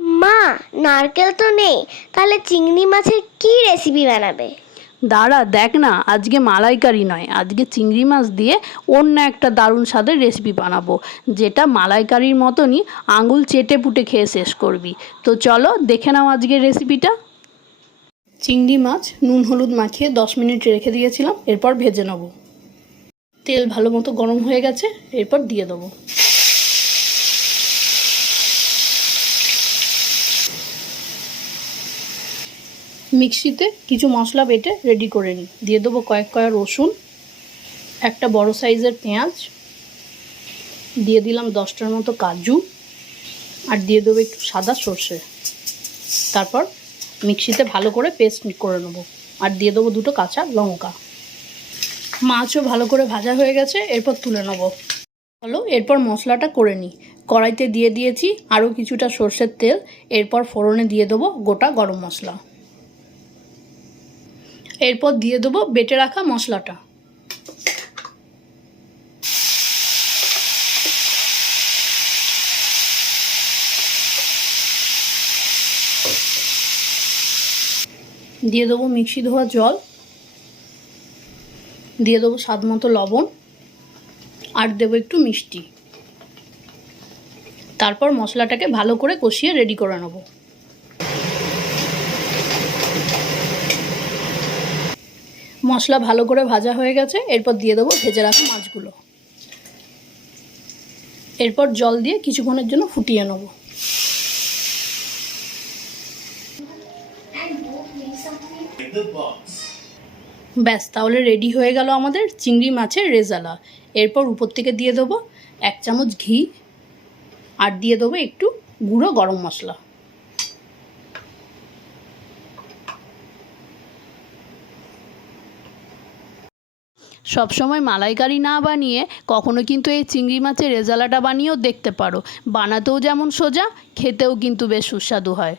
মা, নারকেল তো নেই, তাহলে চিংড়ি মাছের কি রেসিপি বানাবে? দাঁড়া দেখ না, আজকে মালাইকারি নয়, আজকে চিংড়ি মাছ দিয়ে অন্য একটা দারুণ স্বাদের রেসিপি বানাবো, যেটা মালাইকারির মতনই আঙুল চেটে পুটে খেয়ে শেষ করবি। তো চলো দেখে নাও আজকের রেসিপিটা। চিংড়ি মাছ নুন হলুদ মাখিয়ে 10 মিনিট রেখে দিয়েছিলাম, এরপর ভেজে নেব। তেল ভালো মতো গরম হয়ে গেছে, এরপর দিয়ে দেবো। মিক্সিতে কিছু মশলা বেটে রেডি করে নিই। দিয়ে দেবো কয়েক রসুন, একটা বড় সাইজের পেঁয়াজ, দিয়ে দিলাম 10টার মতো কাজু, আর দিয়ে দেবো একটু সাদা সর্ষে। তারপর মিক্সিতে ভালো করে পেস্ট করে নেবো, আর দিয়ে দেবো 2টো কাঁচা লঙ্কা। মাছও ভালো করে ভাজা হয়ে গেছে, এরপর তুলে নেবো। চলো এরপর মশলাটা করে নিই। কড়াইতে দিয়ে দিয়েছি আরও কিছুটা সর্ষের তেল, এরপর ফোড়নে দিয়ে দেবো গোটা গরম মশলা। এরপর দিয়ে দেবো বেটে রাখা মশলাটা। দিয়ে দেবো মিক্সি ধোয়া জল, দিয়ে দেবো স্বাদ মতো লবণ, আর দেবো একটু মিষ্টি। তারপর মশলাটাকে ভালো করে কষিয়ে রেডি করে নেব। মশলা ভালো করে ভাজা হয়ে গেছে, এরপর দিয়ে দেবো ভেজে রাখা মাছগুলো। এরপর জল দিয়ে কিছুক্ষণের জন্য ফুটিয়ে নেব। ব্যাস, তাহলে রেডি হয়ে গেল আমাদের চিংড়ি মাছের রেজালা। এরপর উপর থেকে দিয়ে দেবো 1 চামচ ঘি, আর দিয়ে দেবো একটু গুঁড়ো গরম মশলা। সবসময় মালাইকারি না বানিয়ে কখনো কিন্তু এই চিংড়ি মাছের রেজালাটা বানিয়েও দেখতে পারো। বানাতেও যেমন সোজা, খেতেও কিন্তু বেশ সুস্বাদু হয়।